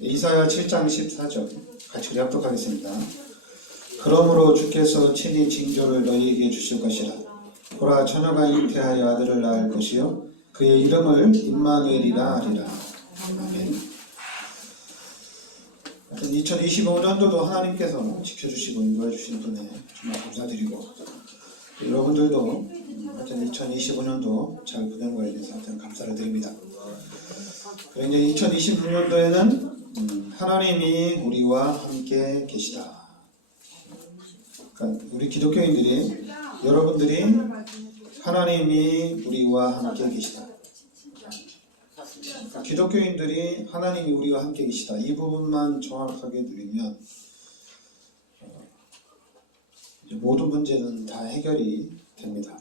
이사야 7장 14절 같이 우리 합독하겠습니다. 그러므로 주께서 친히 징조를 너희에게 주실 것이라. 보라, 처녀가 잉태하여 아들을 낳을 것이요 그의 이름을 임마누엘이라 하리라. 아멘. 2025년도도 하나님께서 지켜주시고 인도해 주신 분에 정말 감사드리고, 여러분들도 하여튼 2025년도 잘 보낸 거에 대해서 하여튼 감사를 드립니다. 그리고 이제 2026년도에는 하나님이 우리와 함께 계시다. 그러니까 우리 기독교인들이, 여러분들이 하나님이 우리와 함께 계시다. 그러니까 기독교인들이 하나님이 우리와 함께 계시다. 이 부분만 정확하게 누리면 모든 문제는 다 해결이 됩니다.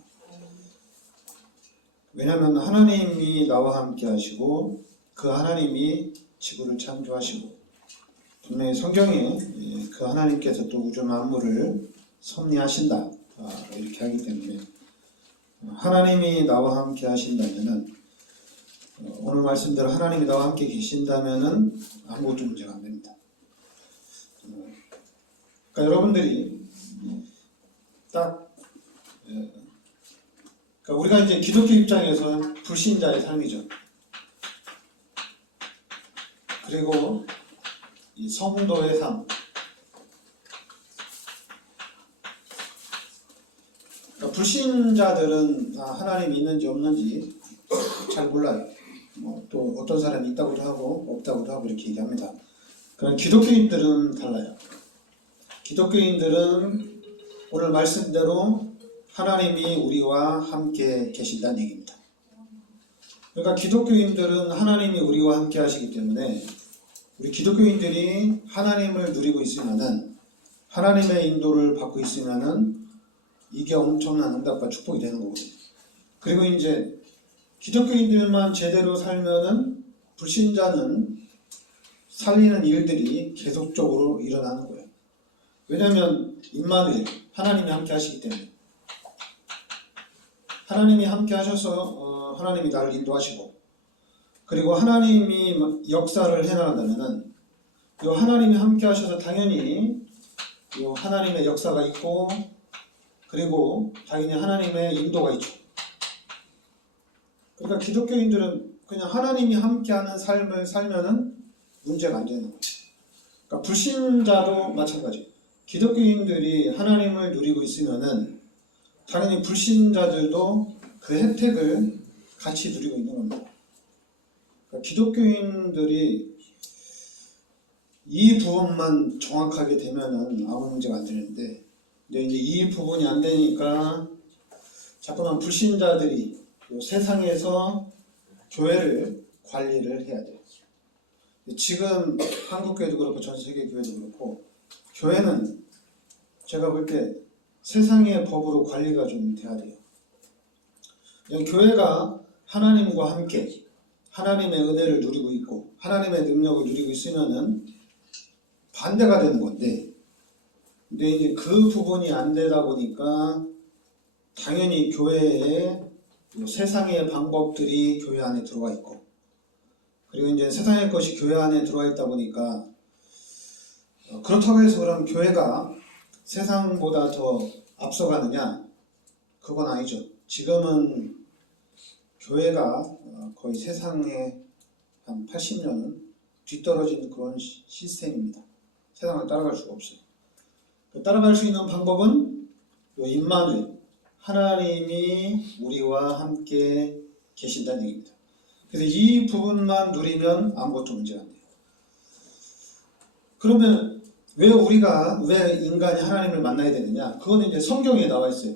왜냐하면 하나님이 나와 함께 하시고 그 하나님이 지구를 창조하시고, 분명히 성경에 그 하나님께서 또 우주 만물을 섭리하신다 이렇게 하기 때문에, 하나님이 나와 함께 하신다면은, 오늘 말씀대로 하나님이 나와 함께 계신다면은 아무것도 문제가 안 됩니다. 그러니까 여러분들이 딱, 그러니까 우리가 이제 기독교 입장에서는 불신자의 삶이죠. 그리고 이 성도의 삶. 그러니까 불신자들은 하나님이 있는지 없는지 잘 몰라요. 또 어떤 사람이 있다고도 하고 없다고도 하고 이렇게 얘기합니다. 그럼 기독교인들은 달라요. 기독교인들은 오늘 말씀대로 하나님이 우리와 함께 계신다는 얘기입니다. 그러니까 기독교인들은 하나님이 우리와 함께 하시기 때문에, 우리 기독교인들이 하나님을 누리고 있으면은, 하나님의 인도를 받고 있으면은 이게 엄청난 응답과 축복이 되는 거거든요. 그리고 이제 기독교인들만 제대로 살면은 불신자는 살리는 일들이 계속적으로 일어나는 거예요. 왜냐하면 임마누엘, 하나님이 함께 하시기 때문에. 하나님이 함께 하셔서 하나님이 나를 인도하시고, 그리고 하나님이 역사를 해나간다면은 이 하나님이 함께 하셔서 당연히 이 하나님의 역사가 있고, 그리고 당연히 하나님의 인도가 있죠. 그러니까 기독교인들은 그냥 하나님이 함께하는 삶을 살면은 문제가 안 되는 거예요. 그러니까 불신자도 마찬가지. 기독교인들이 하나님을 누리고 있으면은 당연히 불신자들도 그 혜택을 같이 누리고 있는 겁니다. 그러니까 기독교인들이 이 부분만 정확하게 되면은 아무 문제가 안 되는데, 근데 이제 이 부분이 안 되니까 자꾸만 불신자들이 세상에서 교회를 관리를 해야 돼요. 지금 한국교회도 그렇고 전 세계 교회도 그렇고, 교회는 제가 볼 때 세상의 법으로 관리가 좀 돼야 돼요. 교회가 하나님과 함께 하나님의 은혜를 누리고 있고 하나님의 능력을 누리고 있으면은 반대가 되는 건데, 근데 이제 그 부분이 안 되다 보니까 당연히 교회에 세상의 방법들이 교회 안에 들어와 있고, 그리고 이제 세상의 것이 교회 안에 들어와 있다 보니까, 그렇다고 해서 그럼 교회가 세상보다 더 앞서가느냐? 그건 아니죠. 지금은 교회가 거의 세상에 한 80년은 뒤떨어진 그런 시스템입니다. 세상을 따라갈 수가 없어요. 따라갈 수 있는 방법은 임마누엘, 하나님이 우리와 함께 계신다는 얘기입니다. 그래서 이 부분만 누리면 아무것도 문제가 안 돼요. 그러면 왜 인간이 하나님을 만나야 되느냐? 그건 이제 성경에 나와 있어요.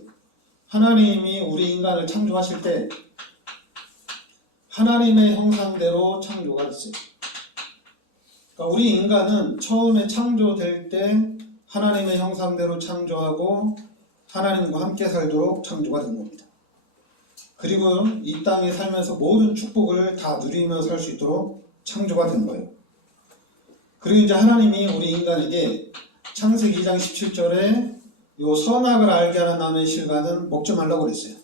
하나님이 우리 인간을 창조하실 때 하나님의 형상대로 창조가 됐어요. 그러니까 우리 인간은 처음에 창조될 때 하나님의 형상대로 창조하고 하나님과 함께 살도록 창조가 된 겁니다. 그리고 이 땅에 살면서 모든 축복을 다 누리며 살 수 있도록 창조가 된 거예요. 그리고 이제 하나님이 우리 인간에게 창세기 2장 17절에 요 선악을 알게 하는 나무의 실과는 먹지 말라고 그랬어요.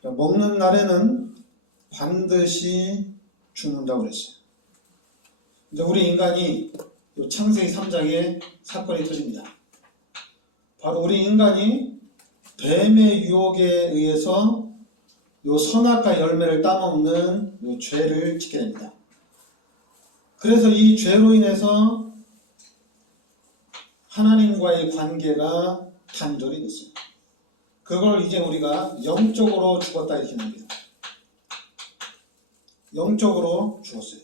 그러니까 먹는 날에는 반드시 죽는다고 그랬어요. 이제 우리 인간이 요 창세기 3장에 사건이 터집니다. 바로 우리 인간이 뱀의 유혹에 의해서 요 선악과 열매를 따먹는 요 죄를 짓게 됩니다. 그래서 이 죄로 인해서 하나님과의 관계가 단절이 됐어요. 그걸 이제 우리가 영적으로 죽었다 이렇게 합니다. 영적으로 죽었어요.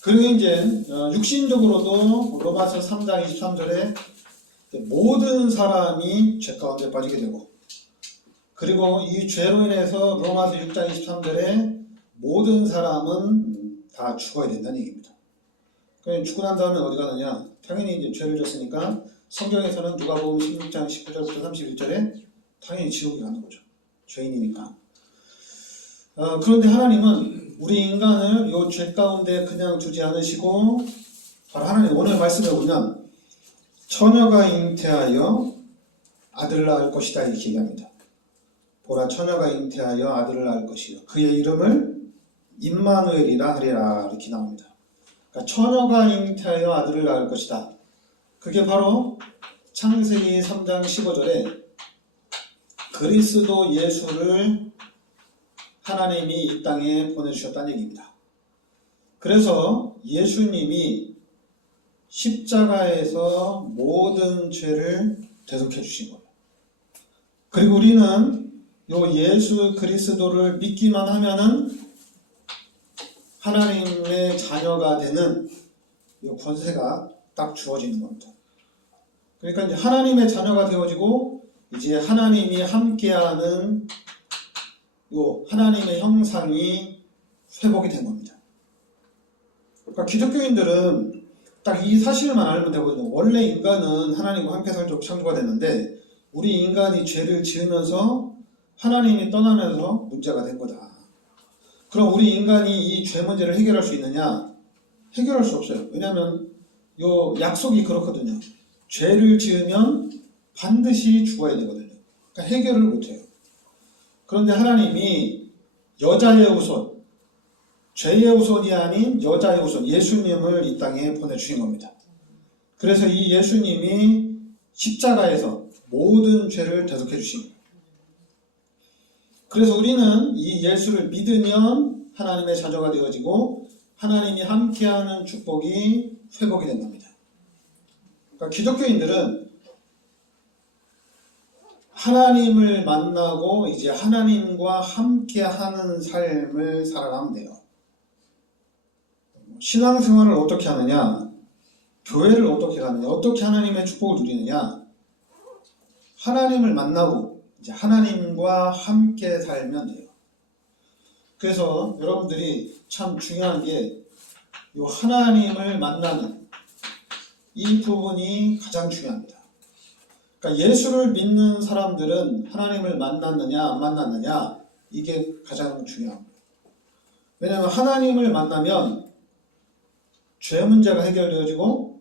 그리고 이제 육신적으로도 로마서 3장 23절에 모든 사람이 죄 가운데 빠지게 되고, 그리고 이 죄로 인해서 로마서 6장 23절에 모든 사람은 다 죽어야 된다는 얘기입니다. 그러니까 죽고 난 다음에 어디 가느냐? 당연히 이제 죄를 졌으니까 성경에서는 누가복음 16장 19절부터 31절에 당연히 지옥에 가는 거죠. 죄인이니까. 그런데 하나님은 우리 인간을 이 죄 가운데 그냥 두지 않으시고, 바로 하나님 오늘 말씀에 보면 처녀가 잉태하여 아들을 낳을 것이다 이렇게 얘기합니다. 보라, 처녀가 잉태하여 아들을 낳을 것이요 그의 이름을 임마누엘이라 하리라 이렇게 나옵니다. 그러니까 처녀가 잉태하여 아들을 낳을 것이다. 그게 바로 창세기 3장 15절에 그리스도 예수를 하나님이 이 땅에 보내주셨다는 얘기입니다. 그래서 예수님이 십자가에서 모든 죄를 대속해 주신 거예요. 그리고 우리는 요 예수 그리스도를 믿기만 하면은 하나님의 자녀가 되는 요 권세가 딱 주어지는 겁니다. 그러니까 이제 하나님의 자녀가 되어지고 이제 하나님이 함께하는 요 하나님의 형상이 회복이 된 겁니다. 그러니까 기독교인들은 딱 이 사실만 알면 되거든요. 원래 인간은 하나님과 함께 살도록 창조가 됐는데 우리 인간이 죄를 지으면서 하나님이 떠나면서 문제가 된 거다. 그럼 우리 인간이 이 죄 문제를 해결할 수 있느냐? 해결할 수 없어요. 왜냐하면 요 약속이 그렇거든요. 죄를 지으면 반드시 죽어야 되거든요. 그러니까 해결을 못해요. 그런데 하나님이 여자의 후손, 죄의 후손이 아닌 여자의 후손 예수님을 이 땅에 보내주신 겁니다. 그래서 이 예수님이 십자가에서 모든 죄를 대속해 주신 거예요. 그래서 우리는 이 예수를 믿으면 하나님의 자녀가 되어지고 하나님이 함께하는 축복이 회복이 된 겁니다. 그러니까 기독교인들은 하나님을 만나고 이제 하나님과 함께하는 삶을 살아가면 돼요. 신앙생활을 어떻게 하느냐? 교회를 어떻게 가느냐? 어떻게 하나님의 축복을 누리느냐? 하나님을 만나고 이제 하나님과 함께 살면 돼요. 그래서 여러분들이 참 중요한 게 이 하나님을 만나는 이 부분이 가장 중요합니다. 그러니까 예수를 믿는 사람들은 하나님을 만났느냐 안 만났느냐 이게 가장 중요합니다. 왜냐하면 하나님을 만나면 죄 문제가 해결되어지고,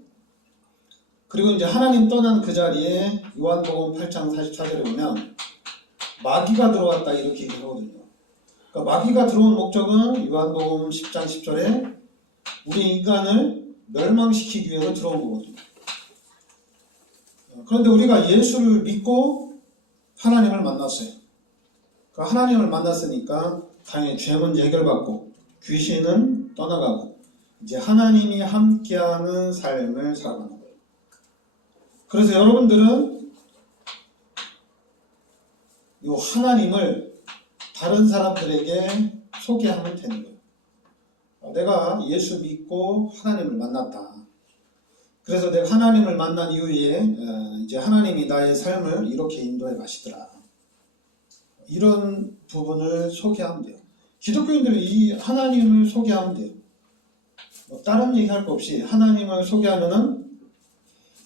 그리고 이제 하나님 떠난 그 자리에 요한복음 8장 44절에 보면 마귀가 들어왔다 이렇게 얘기하거든요. 그러니까 마귀가 들어온 목적은 요한복음 10장 10절에 우리 인간을 멸망시키기 위해서 들어온 거거든요. 그런데 우리가 예수를 믿고 하나님을 만났어요. 그러니까 하나님을 만났으니까 당연히 죄 문제 해결받고 귀신은 떠나가고 이제 하나님이 함께하는 삶을 살아가는 거예요. 그래서 여러분들은 이 하나님을 다른 사람들에게 소개하면 되는 거예요. 내가 예수 믿고 하나님을 만났다. 그래서 내가 하나님을 만난 이후에 이제 하나님이 나의 삶을 이렇게 인도해 가시더라. 이런 부분을 소개하면 돼요. 기독교인들은 이 하나님을 소개하면 돼요. 다른 얘기할 거 없이 하나님을 소개하면은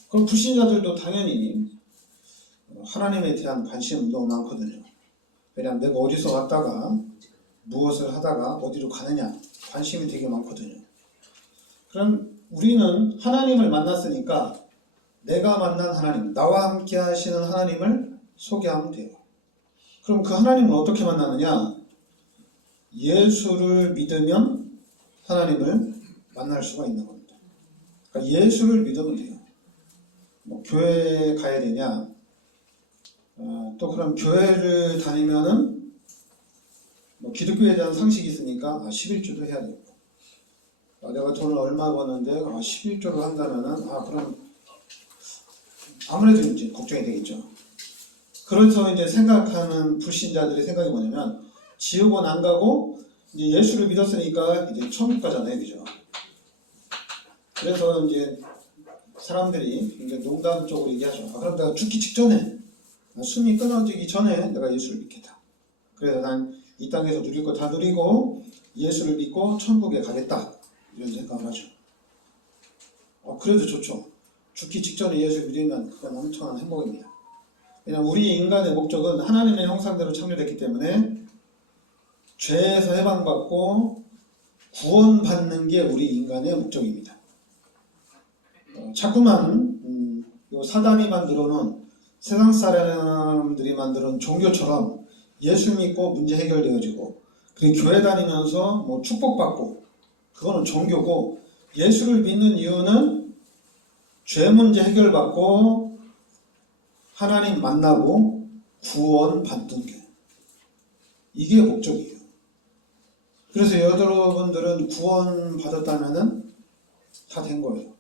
그럼 불신자들도 당연히 하나님에 대한 관심은 너무 많거든요. 왜냐하면 내가 어디서 왔다가 무엇을 하다가 어디로 가느냐 관심이 되게 많거든요. 그럼 우리는 하나님을 만났으니까 내가 만난 하나님, 나와 함께 하시는 하나님을 소개하면 돼요. 그럼 그 하나님을 어떻게 만나느냐? 예수를 믿으면 하나님을 만날 수가 있는 겁니다. 그러니까 예수를 믿으면 돼요. 뭐 교회 가야 되냐? 또 그럼 교회를 다니면은 뭐 기독교에 대한 상식이 있으니까 11조도 해야 되고, 내가 돈을 얼마 버는데 11조를 한다면은 그럼 아무래도 이제 걱정이 되겠죠. 그래서 이제 생각하는 불신자들의 생각이 뭐냐면, 지옥은 안 가고 이제 예수를 믿었으니까 이제 천국 가잖아요, 그죠? 그래서 이제 사람들이 이제 농담적으로 얘기하죠. 그럼 내가 죽기 직전에, 숨이 끊어지기 전에 내가 예수를 믿겠다. 그래서 난 이 땅에서 누릴 거 다 누리고 예수를 믿고 천국에 가겠다, 이런 생각을 하죠. 그래도 좋죠. 죽기 직전에 예수를 믿으면 그건 엄청난 행복입니다. 왜냐하면 우리 인간의 목적은 하나님의 형상대로 창조됐기 때문에 죄에서 해방받고 구원받는 게 우리 인간의 목적입니다. 자꾸만 사단이 만들어놓은, 세상 사람들이 만드는 종교처럼 예수 믿고 문제 해결되어지고, 그리고 교회 다니면서 뭐 축복받고, 그거는 종교고, 예수를 믿는 이유는 죄 문제 해결받고 하나님 만나고 구원받는 게, 이게 목적이에요. 그래서 여러분들은 구원받았다면은 다 된 거예요.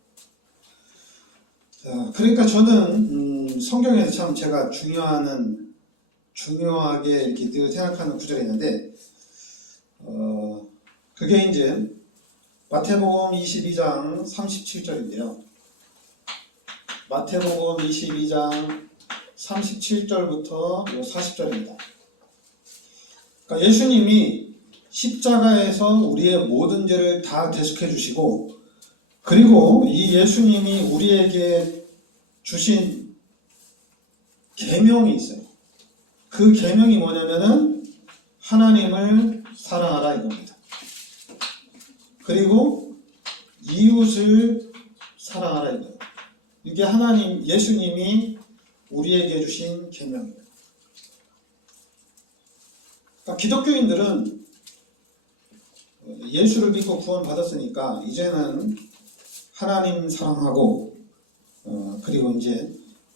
자, 그러니까 저는 성경에서 참 제가 중요하게 이렇게 늘 생각하는 구절이 있는데, 그게 이제 마태복음 22장 37절인데요. 마태복음 22장 37절부터 40절입니다. 그러니까 예수님이 십자가에서 우리의 모든 죄를 다 대속해 주시고, 그리고 이 예수님이 우리에게 주신 계명이 있어요. 그 계명이 뭐냐면은 하나님을 사랑하라 이겁니다. 그리고 이웃을 사랑하라 이거예요. 이게 예수님이 우리에게 주신 계명입니다. 그러니까 기독교인들은 예수를 믿고 구원받았으니까 이제는 하나님 사랑하고, 그리고 이제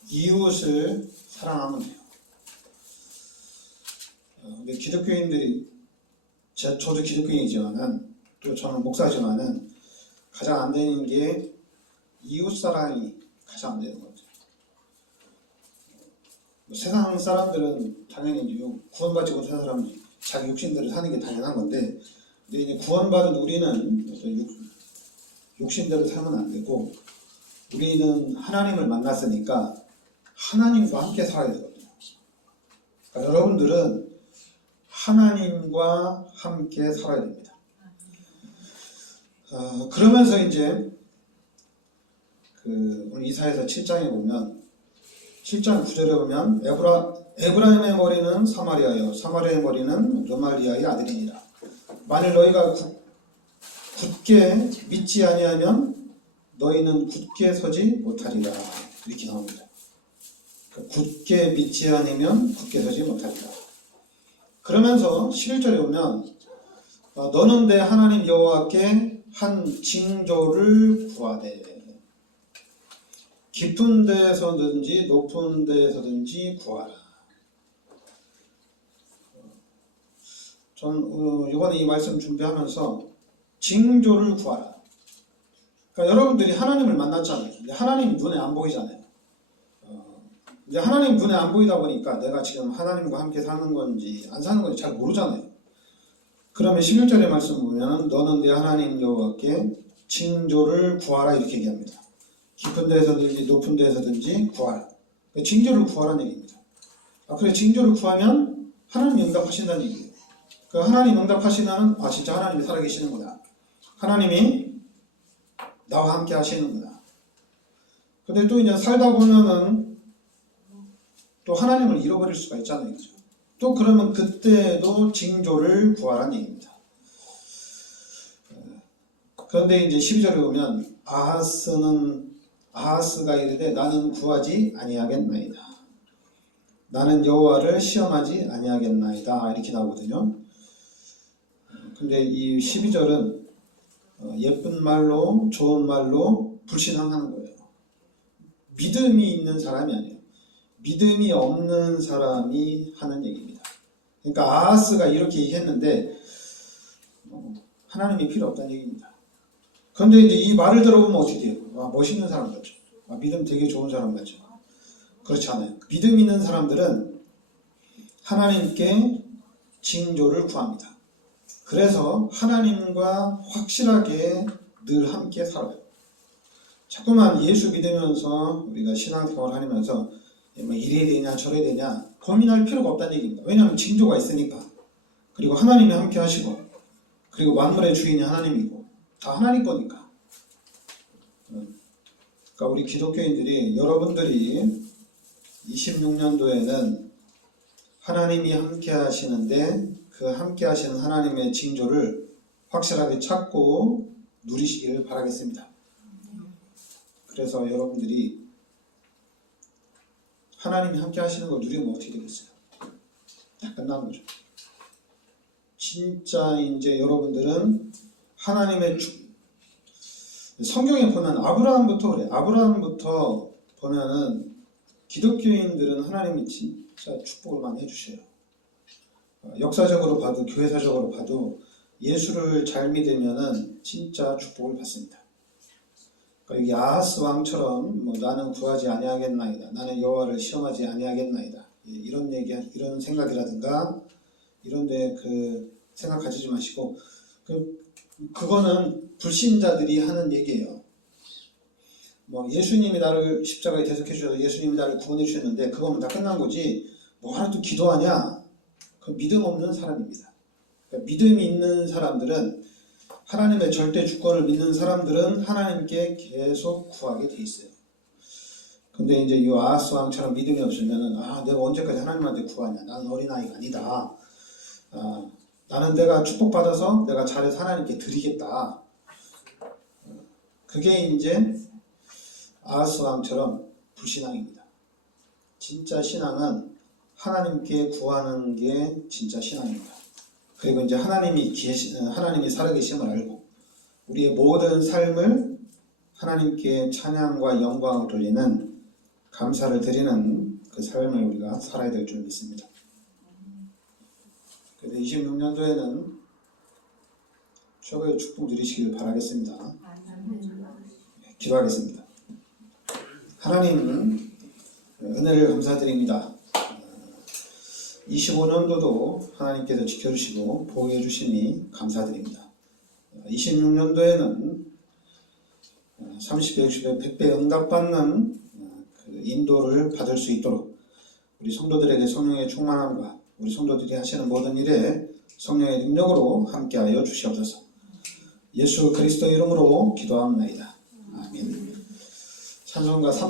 이웃을 사랑하면 돼요. 근데 기독교인들이, 저도 기독교인이지만은, 또 저는 목사지만은, 가장 안 되는 게 이웃 사랑이 가장 안 되는 거죠. 세상 사람들은 당연히 구원받지 못한 사람은 자기 욕심대로 사는 게 당연한 건데, 근데 이제 구원받은 우리는 욕심대로 살면 안 되고, 우리는 하나님을 만났으니까 하나님과 함께 살아야 되거든요. 그러니까 여러분들은 하나님과 함께 살아야 됩니다. 그러면서 이제 오늘 이사야서 7장에 보면, 7장 9절에 보면 에브라임의 머리는 사마리아여, 사마리아의 머리는 르말리아의 아들이니라. 만일 너희가 굳게 믿지 아니하면 너희는 굳게 서지 못하리라, 이렇게 나옵니다. 굳게 믿지 않으면 굳게 서지 못하리라. 그러면서 11절에 보면, 너는 내 하나님 여호와께 한 징조를 구하되, 깊은 데서든지 높은 데서든지 구하라. 전 이번에 이 말씀 준비하면서 징조를 구하라. 그러니까 여러분들이 하나님을 만났잖아요. 근데 하나님 눈에 안 보이잖아요. 이제 하나님 눈에 안 보이다 보니까 내가 지금 하나님과 함께 사는 건지 안 사는 건지 잘 모르잖아요. 그러면 11절의 말씀 보면, 너는 내 하나님 여호와께 징조를 구하라, 이렇게 얘기합니다. 깊은 데서든지 높은 데서든지 구하라. 징조를 구하라는 얘기입니다. 그래, 징조를 구하면 하나님 응답하신다는 얘기예요. 그 하나님 응답하시다는, 진짜 하나님이 살아계시는구나, 하나님이 나와 함께 하시는구나. 근데 또 이제 살다 보면은 또 하나님을 잃어버릴 수가 있잖아요, 그죠? 또 그러면 그때도 징조를 구하라는 얘기입니다. 그런데 이제 12절에 보면, 아하스가 이르되 나는 구하지 아니하겠나이다, 나는 여호와를 시험하지 아니하겠나이다, 이렇게 나오거든요. 근데 이 12절은 예쁜 말로 좋은 말로 불신앙하는 거예요. 믿음이 있는 사람이 아니에요. 믿음이 없는 사람이 하는 얘기입니다. 그러니까 아하스가 이렇게 얘기했는데 하나님이 필요 없다는 얘기입니다. 그런데 이제 이 말을 들어보면 어떻게 돼요? 멋있는 사람 같죠. 믿음 되게 좋은 사람 같죠. 그렇지 않아요. 믿음 있는 사람들은 하나님께 징조를 구합니다. 그래서 하나님과 확실하게 늘 함께 살아요. 자꾸만 예수 믿으면서 우리가 신앙생활을 하면서 이래야 되냐 저래야 되냐 고민할 필요가 없다는 얘기입니다. 왜냐하면 징조가 있으니까. 그리고 하나님이 함께 하시고 그리고 만물의 주인이 하나님이고 다 하나님 거니까. 그러니까 우리 기독교인들이 여러분들이 26년도에는 하나님이 함께 하시는데 그 함께 하시는 하나님의 징조를 확실하게 찾고 누리시기를 바라겠습니다. 그래서 여러분들이 하나님이 함께 하시는 걸 누리면 어떻게 되겠어요? 다 끝나는 거죠. 진짜 이제 여러분들은 하나님의 성경에 보면 아브라함부터 그래. 아브라함부터 보면은 기독교인들은 하나님이 진짜 축복을 많이 해주셔요. 역사적으로 봐도 교회사적으로 봐도 예수를 잘 믿으면은 진짜 축복을 받습니다. 그러니까 여기 아하스 왕처럼 나는 구하지 아니하겠나이다. 나는 여호와를 시험하지 아니하겠나이다. 이런 얘기, 이런 생각이라든가 이런데 그 생각 가지지 마시고 그거는 불신자들이 하는 얘기예요. 예수님이 나를 십자가에 대속해 주셔서 예수님이 나를 구원해 주셨는데 그거면 다 끝난 거지. 하나도 기도하냐? 그 믿음 없는 사람입니다. 그러니까 믿음이 있는 사람들은 하나님의 절대 주권을 믿는 사람들은 하나님께 계속 구하게 돼 있어요. 근데 이제 이 아하스 왕처럼 믿음이 없으면은 내가 언제까지 하나님한테 구하냐? 나는 어린아이가 아니다. 나는 내가 축복받아서 내가 잘해서 하나님께 드리겠다. 그게 이제 아하스 왕처럼 불신앙입니다. 진짜 신앙은 하나님께 구하는 게 진짜 신앙입니다. 그리고 이제 하나님이 살아계심을 알고 우리의 모든 삶을 하나님께 찬양과 영광을 돌리는 감사를 드리는 그 삶을 우리가 살아야 될 줄 믿습니다. 그래서 26년도에는 최고의 축복 누리시길 바라겠습니다. 기도하겠습니다. 하나님 은혜를 감사드립니다. 25년도도 하나님께서 지켜주시고 보호해 주시니 감사드립니다. 26년도에는 30배, 60배, 100배 응답받는 그 인도를 받을 수 있도록 우리 성도들에게 성령의 충만함과 우리 성도들이 하시는 모든 일에 성령의 능력으로 함께하여 주시옵소서. 예수 그리스도 이름으로 기도합니다. 아멘. 찬송가 300